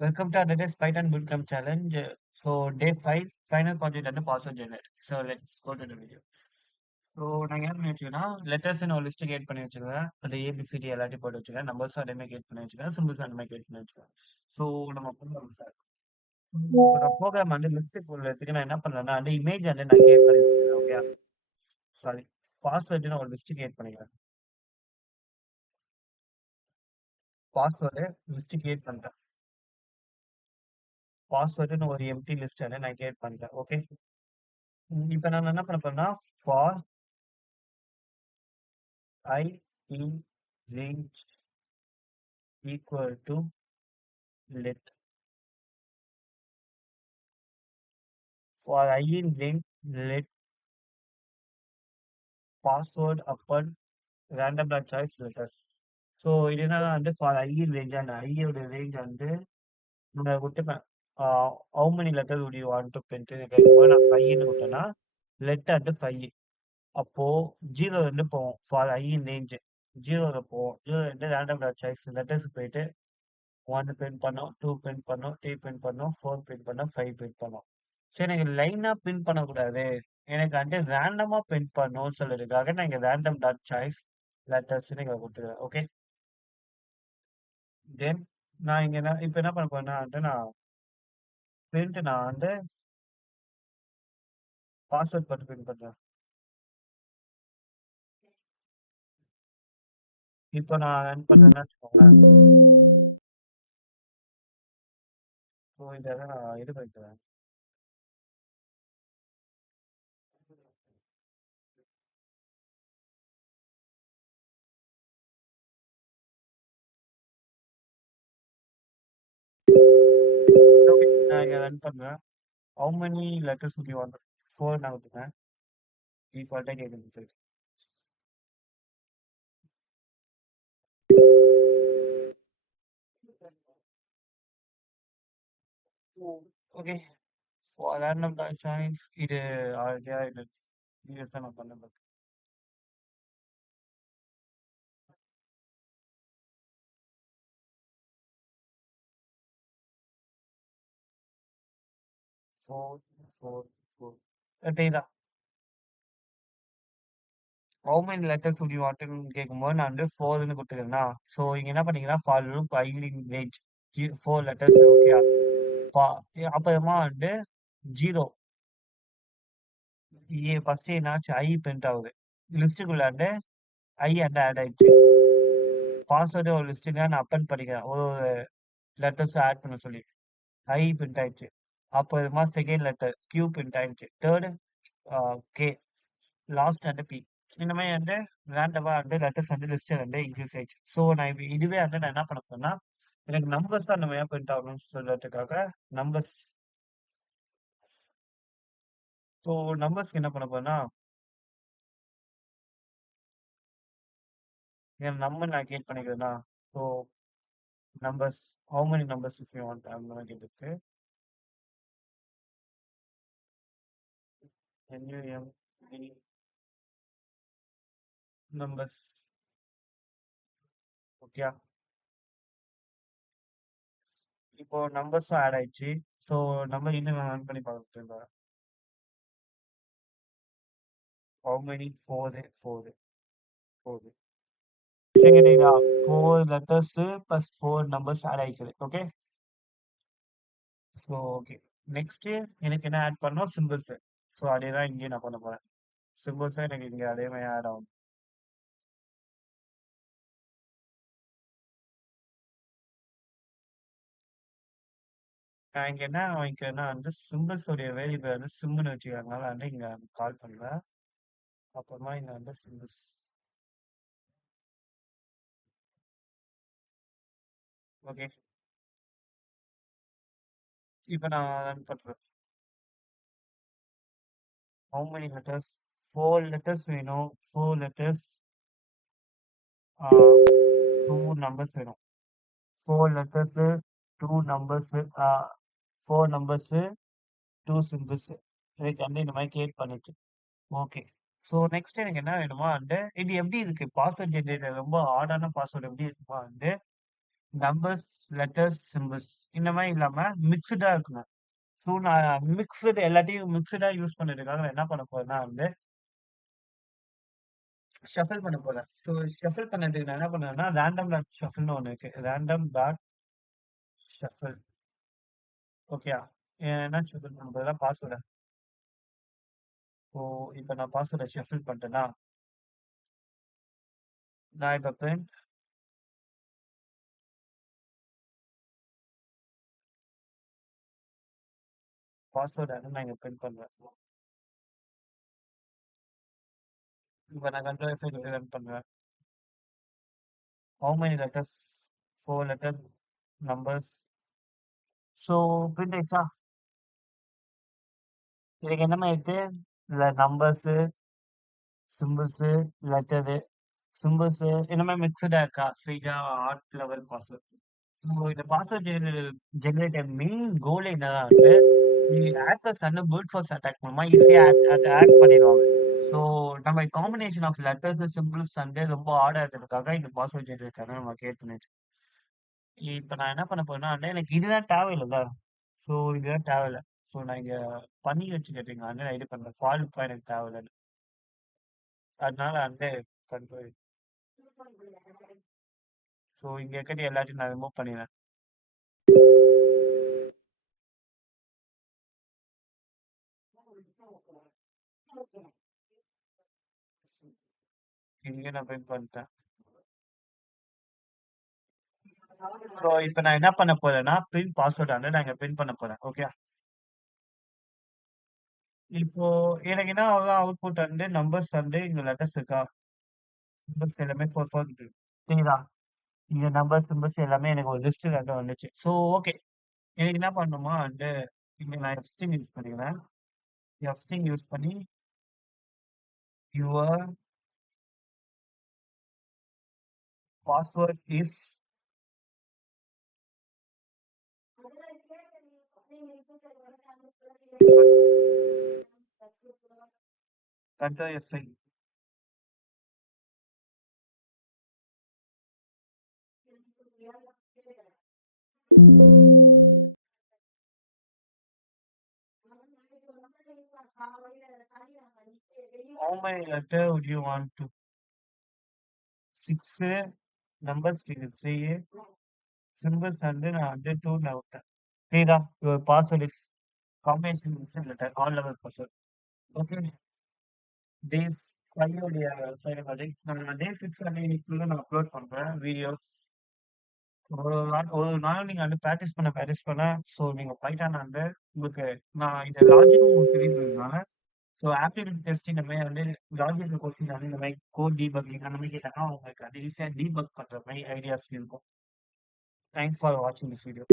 Welcome to another Python Bootcamp challenge. So day 5, final project and password generate. So let's go to the video. So நான் என்ன பண்ணி வச்சுக்கேன்னா லெட்டர்ஸ்னு ஒரு list create பண்ணி வச்சுருக்கேன். அது ABCD எல்லாத்தையும் போட்டு வச்சுருக்கேன். நம்பர்ஸ் அதே கிரியேட் பண்ணி வச்சுருக்கேன். சிம்பிள்ஸ் அந்த மாதிரி கிரியேட் பண்ணி வச்சுருக்கேன். ஸோ நம்ம ப்ரோக்ராம் வந்து லிஸ்ட்டு போடுறதுக்கு நான் என்ன பண்ணேன்னா அந்த இமேஜ் வந்து நான் கிரியேட் பண்ணி வச்சுருக்கேன். ஓகே, சாரி, பாஸ்வேர்டுன்னு ஒரு லிஸ்ட்டு கிரியேட் பண்ணிக்கிறேன். பாஸ்வேர்டு லிஸ்ட்டு கிரியேட் பண்ணிட்டேன். பாஸ்வேர்டுன்னு ஒரு எம்டி லிஸ்ட் வந்து நான் கிரியேட் பண்ணிட்டேன். ஓகே, இப்போ நான் என்ன பண்ண போறேன்னா for I in range equal to let. For I in range, let password upon random.choice letter. So இது என்ன வந்து ஃபார் ஐ இன் ரேஞ்ச் அந்த ஐயோட ரேஞ்ச் வந்து நான் விட்டுப்பேன். How many letter would you want to print கேட்கும்போது நான் ஃபைவ்னு விட்டேன்னா லெட் அண்ட் ஃபைவ். அப்போ ஜீரோ வந்து போவோம் ஃபார் ஐ இன் ரேஞ்ச் ஜீரோவில் போவோம். ஜீரோ வந்து ரேண்டம் டாட் சாய்ஸ் லெட்டர்ஸ் போயிட்டு 1 பிரிண்ட் பண்ணோம், 2 பிரிண்ட் பண்ணோம், 3 பிரிண்ட் பண்ணோம், 4 பிரிண்ட் பண்ணோம், 5 பிரிண்ட் பண்ணோம். சரி, எனக்கு லைனா பிரிண்ட் பண்ணக்கூடாது, எனக்கு வந்து ரேண்டமா பிரிண்ட் பண்ணணும்னு சொல்றதுக்காக நான் இங்க ரேண்டம் டாட் சாய்ஸ் லெட்டர்ஸ்னு இங்க கொடுத்துருக்கேன். ஓகே, தென் நான் இங்க இப்போ என்ன பண்ண போறேன்னா வந்து நான் பிரிண்ட் நான் வந்து பாஸ்வேர்ட் போட்டு பிரிண்ட் பண்றேன். இப்போ நான் ரன் பண்றேன்னா வச்சுக்கோங்களேன். ஸோ இதை நான் இது பண்ணிக்கிறேன். ஓகே, நான் இங்க ரன் பண்றேன். How many letters would you want? 4 நான் விட்டுருக்கேன். டிஃபால்ட்டாக கேட்குது சரி. Okay, for random dot choice இது ஆல்ரெடியா இது ப்ரீவியஸாக நான் பண்ணேன். ஃபோர் ஃபோர் ஃபோர் இதேதான். How many letters would you want ன்னு கேட்கும்போது நான் வந்து 4ன்னு கொடுத்துருக்கேன்னா, ஸோ இங்கே என்ன பண்ணீங்கன்னா for loop I in range 4 letters. Okay, அப்புறமா வந்து ஜீரோ ஃபர்ஸ்ட் என்னாச்சு ஐ பிரிண்ட் ஆகுது லிஸ்ட்டுக்குள்ள வந்து ஐ வந்து ஆட் ஆயிடுச்சு. பாஸ்வேர்டு ஒரு லிஸ்ட்டுங்க நான் அப்பன் பண்ணிக்கிறேன் ஒரு லெட்டர்ஸ் ஆட் பண்ண சொல்லி ஐ பிரிண்ட் ஆயிடுச்சு. அப்புறமா செகண்ட் லெட்டர் கியூ பிரிண்ட் ஆயிடுச்சு. தேர்டு கே, லாஸ்ட் வந்து பி. இந்த மாதிரி வந்து ரேண்டமா வந்து லெட்டர்ஸ் வந்து லிஸ்ட் வந்து இன்க்ரீஸ் ஆயிடுச்சு. ஸோ நான் இதுவே வந்து நான் என்ன பண்ண போறேன்னா எனக்கு நம்பர்ஸ் தான் நம்ம ஏன் பிரிண்ட் ஆகணும்னு சொல்றதுக்காக நம்பர்ஸ். ஸோ நம்பர்ஸ்க்கு என்ன பண்ண போறேன்னா என் நம்பர் நான் கிரியேட் பண்ணிக்கிறேன்னா so numbers how many numbers if you want அந்த மாதிரி இருக்கு. NUM numbers. ஓகே, இப்போ நம்பர்ஸும் ஆட் ஆயிடுச்சு. ஸோ நம்பர் இன்னும் ரன் பண்ணி பார்த்துருக்கேன். ஹவு மெனி ஃபோர் ஃபோர் சரிங்களா, 4 லெட்டர்ஸ் ப்ளஸ் 4 நம்பர்ஸ் ஆட் ஆயிடுச்சு. ஓகே, ஸோ ஓகே, நெக்ஸ்ட் எனக்கு என்ன ஆட் பண்ணோம் சிம்பிள்ஸ். ஸோ அதே தான் இங்கேயும் நான் பண்ண போறேன். சிம்பிள்ஸும் எனக்கு இங்கே அதே மாதிரி ஆட் ஆகும். நான் இங்கே என்ன வாங்கிக்கிறேன்னா வந்து சிம்பிள்ஸோடைய வேரியபிள் வந்து சிம்னு வச்சுக்கிறதுனால வந்து இங்கே கால் பண்ணுறேன். அப்புறமா இங்கே வந்து சிம்பிள்ஸ். ஓகே, இப்போ நான் ரன் பண்ணுறேன். ஹவு மெனி லெட்டர்ஸ் 4 லெட்டர்ஸ் வேணும். 4 லெட்டர்ஸ் 2 நம்பர்ஸ் வேணும். 4 லெட்டர்ஸ் 2 நம்பர்ஸ் 4 நம்பர்ஸ் 2 சிம்பிள்ஸ். எனக்கு வந்து இந்த மாதிரி கிரியேட் பண்ணிச்சு. ஓகே, ஸோ நெக்ஸ்ட் எனக்கு என்ன வேணுமா வந்து இது எப்படி இருக்கு பாஸ்வேர்ட் ஜென்ரேட்டர் ரொம்ப ஹார்டான பாஸ்வேர்ட் எப்படி இருக்குமா வந்து நம்பர்ஸ் லெட்டர்ஸ், சிம்பிள்ஸ் இந்த மாரி இல்லாம மிக்ஸ்டா இருக்கணும். ஸோ நான் எல்லாத்தையும் மிக்ஸ்டா யூஸ் பண்ணதுக்காக நான் என்ன பண்ண போறேன்னா வந்து ஷஃபில் பண்ண போறேன். ஸோ ஷஃபில் பண்ணதுக்கு நான் என்ன பண்ணுவேன்னா, ரேண்டம் டாட் ஷஃபில்னு ஒண்ணு இருக்கு. ரேண்டம் டாட் ஷஃபில் ஓகேயா? ஏன்னா ஷஃபில் பண்ண பதிலா பாஸ்வேர்ட இப்போ இப்ப நான் பாஸ்வேர்ட ஷஃபில் பண்ணிட்டேன்னா, நான் இப்ப பாஸ்வேர்ட வந்து நான் இங்க பிரிண்ட் பண்றேன். இப்ப நான் கண்ட்ரோல் எஃப் ரன் பண்றேன். How many letters? 4 letter numbers. So print ஆயிடுச்சா? இதுக்கு என்ன இருக்கு? இல்ல நம்பர்ஸு, சிம்பிள்ஸு, லெட்டரு, சிம்பிள்ஸு இந்த மாரி மிக்ஸ்டா இருக்கா? ஃப்ரீயா ஆட் லெவல் பாஸ்வேர்ட். ஸோ இந்த பாஸ்வேர்ட் ஜெனரேட்டர் மெயின் கோலே என்னன்னா வந்து, ஹேக்கர்ஸ் வந்து ப்ரூட் ஃபோர்ஸ் அட்டாக் மூலமா ஈஸியா ஹேக் பண்ணிடுவாங்க. ஸோ நம்ம காம்பினேஷன் ஆஃப் லெட்டர்ஸ், சிம்பிள்ஸ் வந்து ரொம்ப ஹார்டா இருக்கிறதுக்காக இந்த பாஸ்வேர்ட் ஜெனரேட்டர நம்ம கிரியேட் பண்ணி இப்ப நான் என்ன பண்ண போறேன்னா வந்து, எனக்கு இதுதான் தேவையில்லல்ல. ஸோ இதுதான் தேவையில்ல. ஸோ நான் இங்க பண்ணி வச்சுக்கிறேங்க வந்து நான் இது பண்றேன். ஃபால்ட் எனக்கு தேவையில்லன்னு. அதனால வந்து கண்ட்ரோல் ஸோ இங்க இருக்கிறது எல்லாத்தையும் நான் ரிமூவ் பண்ணிடுறேன். இங்க நான் பிரிண்ட் பண்ணிட்டேன். ஸோ இப்ப நான் என்ன பண்ண போறேன்னா, பிரிண்ட் பாஸ்வேர்ட் வந்து நான் இங்க பிரிண்ட் பண்ண போறேன். ஓகே. இப்போ எனக்கு என்ன ஆகும் அவுட்புட் வந்து நம்பர்ஸ் வந்து இங்க லெட்டர்ஸ் இருக்கா? நம்பர்ஸ் எல்லாமே 4 4 இருக்கு. தெரியுதா? இங்க நம்பர்ஸ், சிம்பல்ஸ் எல்லாமே எனக்கு ஒரு லிஸ்ட் வந்து வந்துச்சு. So okay. எனக்கு என்ன பண்ணணுமா வந்து இங்க நான் எஃப்ஸ்டிங் யூஸ் பண்ணிக்கிறேன். எஃப்ஸ்டிங் யூஸ் பண்ணி your password is control F five. How many letter would you want to? 6 numbers க்கு 3 symbols வந்து நான் வந்து 2 ல விட்டேன். புரியுதா? Your password is combination missing letter all level password. Okay. Day 5 உடைய நான் டே 6 அன்னைக்குள்ள நான் அப்லோட் பண்றேன் வீடியோஸ். ஒரு நாள் நீங்க வந்து பிராக்டிஸ் பண்ண ஸோ நீங்க பைத்தான் வந்து உங்களுக்கு நான் இந்த லாஜிக்கும் உங்களுக்கு தெரியுன்றதுனால ஸோ ஆப்டிடியூட் டெஸ்ட் இந்த மாதிரி வந்து லாஜிக்கல் கொஸ்டின் வந்து இந்த மாதிரி கோட் டீபக்கிங் அந்த மாதிரி கேட்டாங்கன்னா உங்களுக்கு அது ஈஸியாக டீபக் பண்ற மாதிரி ஐடியாஸ் இருக்கும். தேங்க்ஸ் ஃபார் வாட்சிங் திஸ் வீடியோ.